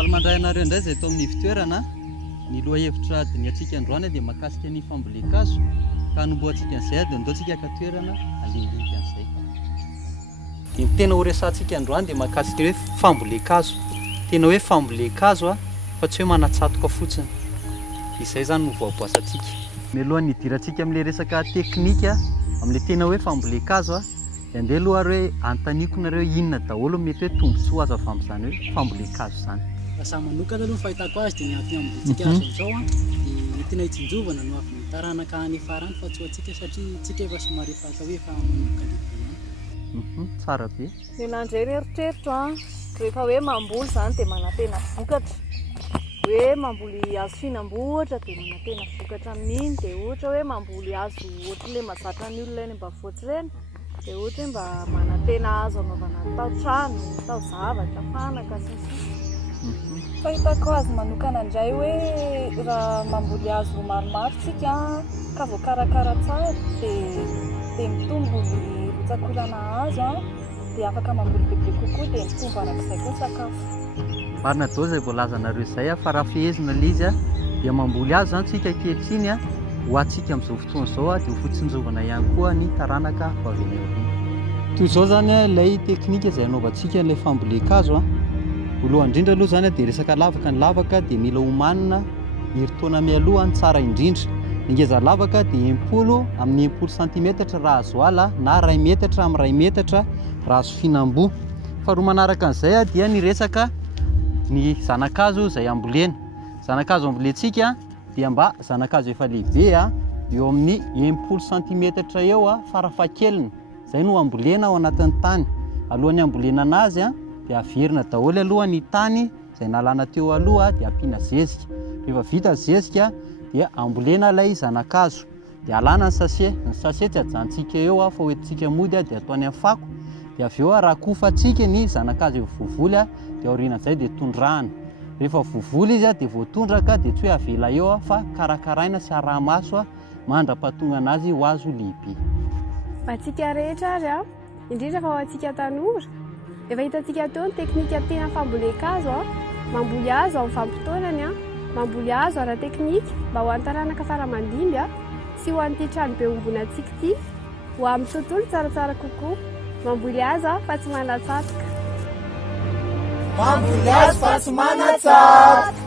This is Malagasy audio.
Faly-mandray anareo indray izay tao amin'ny fitoerana ny lohahevitra diniantsika androany dia mahakasika ny fambolea-kazo ka hanomboantsika an'izay dia andaontsika ka toerana alehilehika an'izay. Ny tena horesantsika androany dia mahakasika hoe fambolea-kazo, tena hoe fambolea-kazo fa tsy hoe manatsatoka fotsiny. Izay zany no voaboasantsika. Mialohan'ny hidirantsika amin'ilay resaka teknika amin'ilay tena hoe fambolea-kazo dia andeha aloha ary hoe anontaniako nareo inona daholo mety hoe tombontsoa azo avy amin'izany hoe fambolea-kazo izany. Raha manokana aloha fahitako azy dia ny antony amboletsika azo amin'izao dia tena hitsinjovana no avy taranaka any farany fa tsy ho antsika satria tsika efa somary efa atao hoe efa manomboka lehibe. Tsara be. Ny nandray eritreritro rehefa hoe mamboly izany dia manantena vokatra. Hoe mamboly hazo fihinam-bohatra dia manantena vokatra amin'iny, dia ohatra hoe mamboly hazo ohatran'ilay mahazatra ny olona any ambanivohitra ireny dia ohatra hoe mba manantena hazo anaovana tao-trano, tao-zavatra, fanaka sy ny sisa. Fahitako azy manokana indray hoe raha mamboly hazo maromaro tsika ka voakarakara tsara dia mitombo ny rotsakorana hazo dia afaka mamboly bebe kokoa dia mitombo arak'izay koa sakafo. Marina dao izay voalazanareo izay fa raha fehezina ilay izy dia mamboly hazo zany tsika ankehitriny ho antsika amin'izao fotoana izao dia ho fotsinjovana ihany koa ny taranaka avy eny aoriana. Toy izao zany ilay teknika izay anaovantsika ilay fambolea-kazo voalohany indrindra aloha zany dia resaka lavaka, ny lavaka dia mila homanina herintaona mialoha ny tsara indrindra. Ny ngeza lavaka dia 10 amin'ny 10 cm raha azo ala na 2 metatra amin'ny 2 metatra raha azo fihinam-boa. Faharoa manaraka an'izay dia ny resaka ny zanakazo izay ambolena. Zanakazo ambolentsika dia mba zanakazo efa lehibe eo amin'ny 10 cm eo farafahakeliny. Izay no ambolena ao anatin'ny tany. Alohan'ny ambolena anazy dia averina daholo aloha ny tany izay nalana teo aloha dia ampiana zezika. Rehefa vita ny zezika dia ambolena ilay zanakazo dia alana ny sase. Ny sase tsy ajantsika eo fa hoentintsika mody dia atao any amin'ny fako. Dia avy eo rakofantsika ny zanakazo efa voavoly dia aorianan'izay dia tondrahana. Rehefa voavoly izy dia voatondraka dia tsy hoe avela eo fa karakaraina sy arahamaso mandra-pahatonga anazy ho azo lehibe. Antsika rehetra ary indrindra fa ho antsika tanora efa hitantsika teo ny teknika tena fambolea-kazo mamboly hazo amin'ny vanim-potoanany mamboly hazo ara-teknika mba ho an'ny taranaka faramandimby sy ho an'ity trano be ombona antsika ity ho amin'ny tontolo tsaratsara kokoa. Mamboly hazo fa tsy manatsatoka. Mamboly hazo fa tsy manatsatoka.